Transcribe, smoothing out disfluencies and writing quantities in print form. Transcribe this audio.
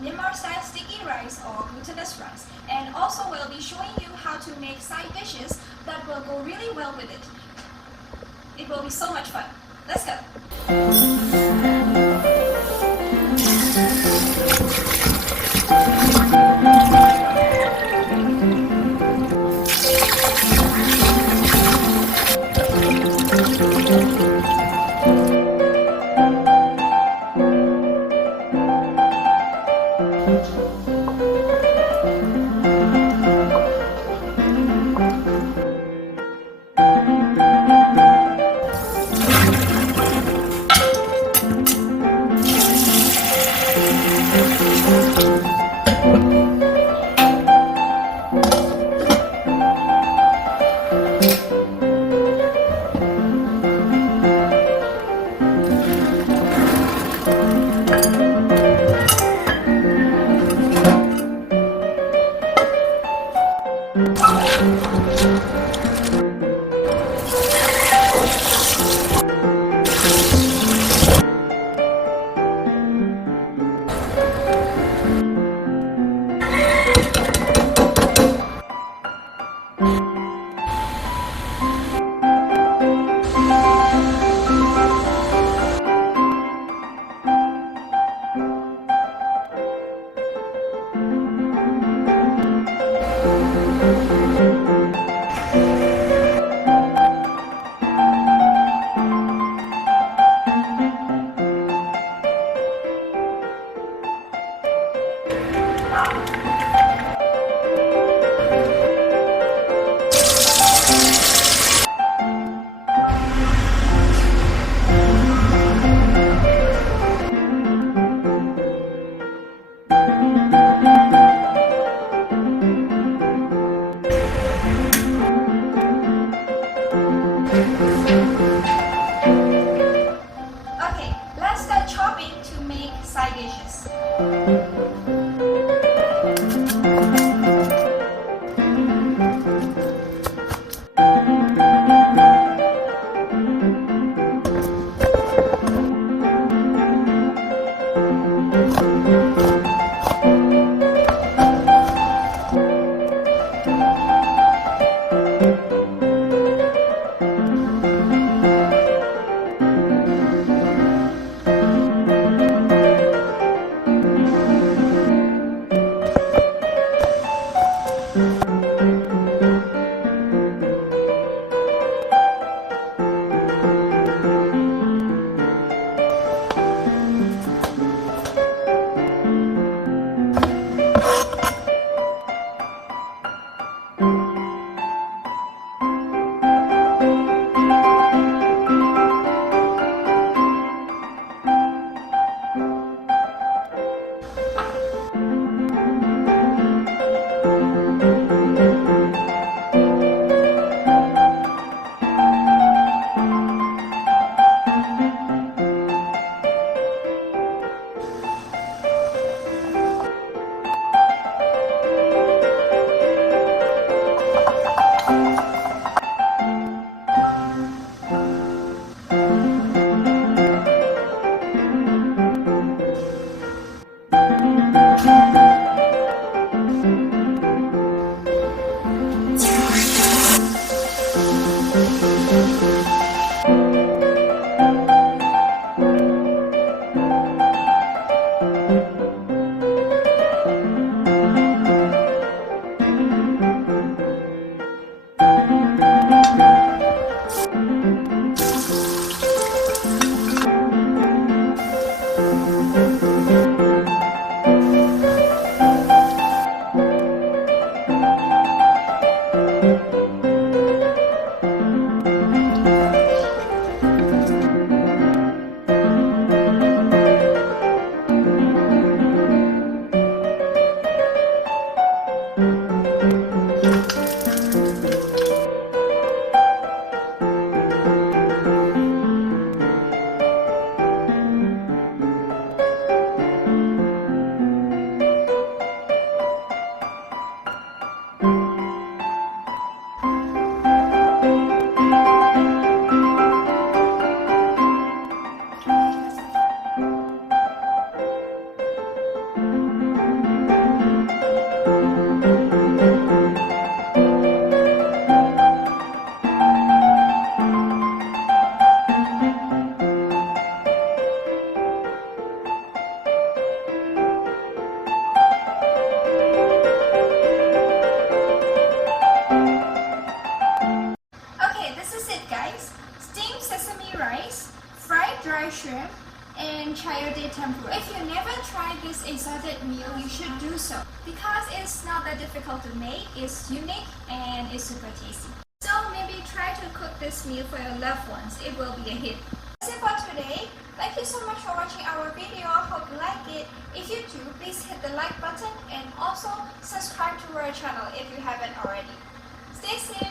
Myanmar style sticky rice or glutinous rice, and also we'll be showing you how to make side dishes that will go really well with it. It will be so much fun. Let's go! fried shrimp, and chayote tempura. If you never tried this exotic meal, you should do so because it's not that difficult to make, it's unique, and it's super tasty. So maybe try to cook this meal for your loved ones. It will be a hit. That's it for today. Thank you so much for watching our video. I hope you like it. If you do, please hit the like button and also subscribe to our channel if you haven't already. Stay safe.